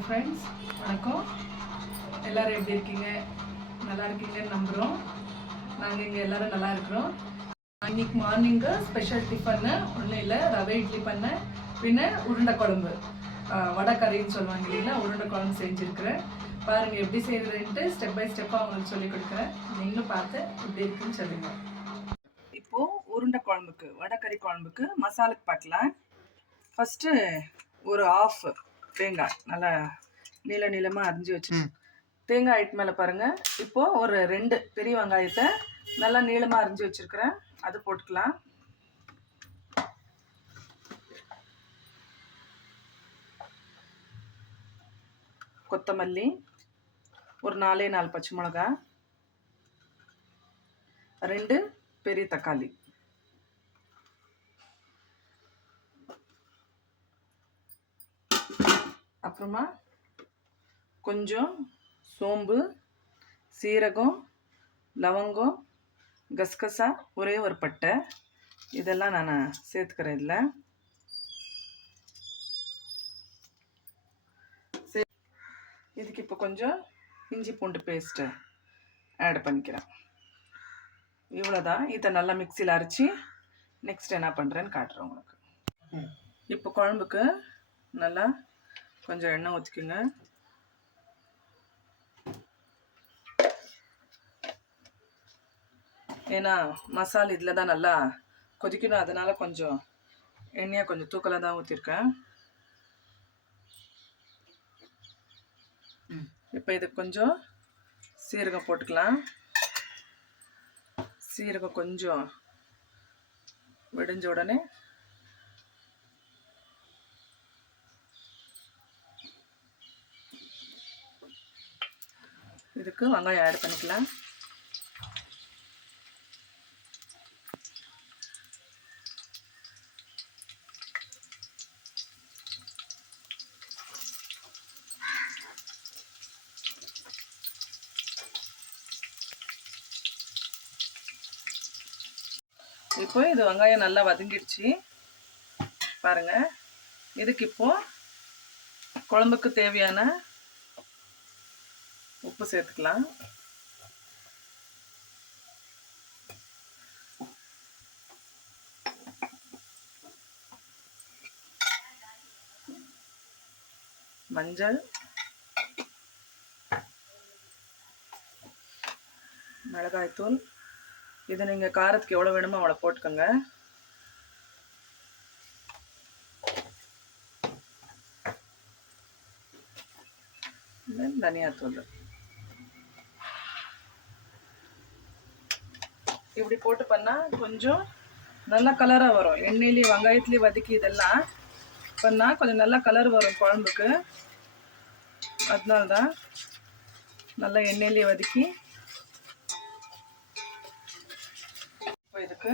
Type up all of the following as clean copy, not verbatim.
Hi friends, வணக்கம். எல்லோரும் எப்படி இருக்கீங்க? நல்லா இருக்கீங்கன்னு நம்புகிறோம். நாங்கள் இங்கே எல்லோரும் நல்லா இருக்கிறோம். இன்னைக்கு மார்னிங்கு ஸ்பெஷல் டிஃபன்னு ஒன்றும் இல்லை, ரவை இட்லி பண்ணேன். பின்ன உருண்டை குழம்பு, வடைக்கறின்னு சொல்லுவாங்க இல்லைங்களா, உருண்டை குழம்பு செஞ்சுருக்கிறேன். பாருங்கள் எப்படி செய்கிறதுன்ட்டு ஸ்டெப் பை ஸ்டெப்பாக அவங்களுக்கு சொல்லிக் கொடுக்குறேன். நீங்களும் பார்த்து எப்படி இருக்குன்னு சொல்லுங்கள். இப்போது உருண்டை குழம்புக்கு, வடைக்கறி குழம்புக்கு மசாலுக்கு பார்க்கலாம். ஃபஸ்ட்டு ஒரு ஆஃப் தேங்காய் நல்லா நீளமாக அரிஞ்சு வச்சு தேங்காய் ஐட்டு மேலே பாருங்கள். இப்போது ஒரு 2 பெரிய வெங்காயத்தை நல்லா நீளமாக அரிஞ்சு வச்சுருக்கிறேன், அது போட்டுக்கலாம். கொத்தமல்லி, ஒரு 4 பச்சை மிளகா, 2 பெரிய தக்காளி, அப்புறமா கொஞ்சம் சோம்பு, சீரகம், லவங்கம், கசகசா, ஒரே ஒரு பட்டை, இதெல்லாம் நான் சேர்த்துக்கிறேன். இதில் இதுக்கு இப்போ கொஞ்சம் இஞ்சி பூண்டு பேஸ்ட்டு ஆட் பண்ணிக்கிறேன். இவ்வளோதான். இதை நல்லா மிக்சியில் அரைச்சி நெக்ஸ்ட் என்ன பண்ணுறேன்னு காட்டுறேன் உங்களுக்கு. இப்போ குழம்புக்கு நல்லா கொஞ்சம் எண்ணெய் ஊற்றிக்குங்க. ஏன்னா மசாலா இதில் தான் நல்லா கொதிக்கணும், அதனால் கொஞ்சம் எண்ணெயை கொஞ்சம் தூக்கலாக தான் ஊற்றிருக்கேன். இப்போ இதுக்கு கொஞ்சம் சீரகம் போட்டுக்கலாம். சீரகம் கொஞ்சம் வெடிஞ்ச உடனே இதுக்கு வெங்காயம் ஆட் பண்ணிக்கலாம். இப்போ இது வெங்காயம் நல்லா வதங்கிடுச்சு பாருங்க. இதுக்கு இப்போ குழம்புக்கு தேவையான உப்பு சேர்த்துக்கலாம். மஞ்சள், மிளகாய்த்தூள், இது நீங்கள் காரத்துக்கு எவ்வளோ வேணுமோ அவ்வளோ போட்டுக்கோங்க. தனியாத்தூள் இப்படி போட்டு பண்ணால் கொஞ்சம் நல்லா கலராக வரும். எண்ணெயிலே வெங்காயத்துலேயே வதக்கி இதெல்லாம் பண்ணால் கொஞ்சம் நல்லா கலர் வரும் குழம்புக்கு. அதனால்தான் நல்லா எண்ணெயிலே வதக்கி. இப்போ இதுக்கு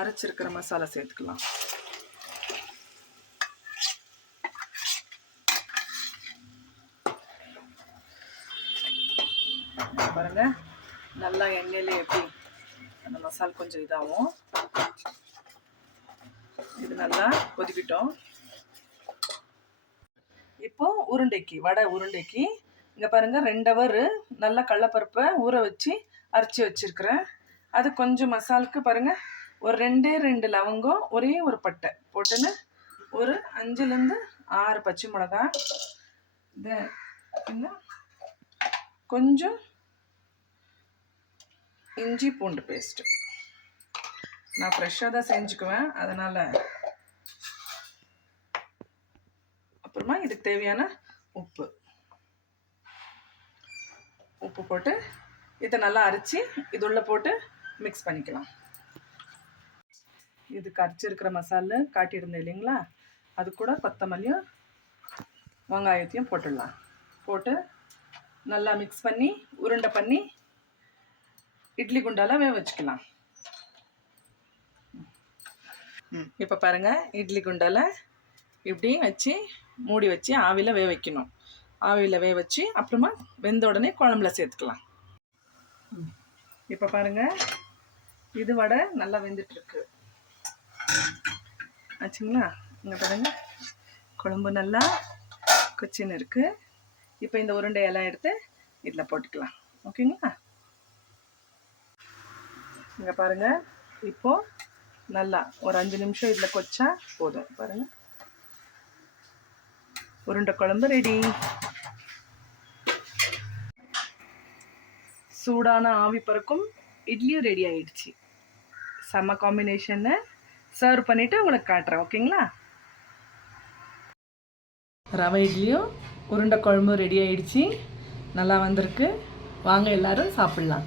அரைச்சிருக்கிற மசாலா சேர்த்துக்கலாம். பாருங்க நல்லா எண்ணெயிலே எப்படி அந்த மசாலா கொஞ்சம் இதாகும். இது நல்லா கொதிக்கிட்டோம். இப்போ உருண்டைக்கு, வடை உருண்டைக்கு இங்கே பாருங்கள் 2 ஹவர் நல்லா கடலப்பருப்பை ஊற வச்சு அரைச்சி வச்சுருக்கிறேன். அது கொஞ்சம் மசாலுக்கு பாருங்கள் ஒரு 2 லவங்கம், ஒரே ஒரு பட்டை போட்டுன்னு ஒரு 5 to 6 பச்சை மிளகா, இன்னும் கொஞ்சம் இஞ்சி பூண்டு பேஸ்ட்டு. நான் ஃப்ரெஷ்ஷாக தான் செஞ்சுக்குவேன், அதனால். அப்புறமா இதுக்கு தேவையான உப்பு போட்டு இதை நல்லா அரைச்சி இது உள்ள போட்டு மிக்ஸ் பண்ணிக்கலாம். இதுக்கு அரைச்சிருக்கிற மசாலா காட்டியிருந்தேன் இல்லைங்களா, அது கூட கொத்தமல்லியும் வெங்காயத்தையும் போட்டுடலாம். போட்டு நல்லா மிக்ஸ் பண்ணி உருண்டை பண்ணி இட்லி குண்டால வேக வச்சுக்கலாம். இப்போ பாருங்கள், இட்லி குண்டால இப்படி வச்சு மூடி வச்சு ஆவியில் வேக வைக்கணும். ஆவியில் வேக வச்சு அப்புறமா வெந்த உடனே குழம்புல சேர்த்துக்கலாம். இப்போ பாருங்கள், இது வடை நல்லா வெந்துட்டுருக்கு ஆச்சுங்களா. இங்கே பாருங்கள், குழம்பு நல்லா கொச்சின்னு இருக்குது. இப்போ இந்த உருண்டையெல்லாம் எடுத்து இதில் போட்டுக்கலாம். ஓகேங்களா? இங்கே பாருங்கள், இப்போது நல்லா ஒரு 5 நிமிஷம் இதில் கொச்சா போதும். பாருங்கள், உருண்டை குழம்பு ரெடி. சூடான ஆவி பறக்கும் இட்லியும் ரெடி ஆயிடுச்சு. செம்ம காம்பினேஷன்னு. சர்வ் பண்ணிவிட்டு உங்களுக்கு காட்டுறேன். ஓகேங்களா? ரவை இட்லியும் உருண்டை குழம்பும் ரெடி ஆயிடுச்சு. நல்லா வந்திருக்கு. வாங்க எல்லாரும் சாப்பிட்லாம்.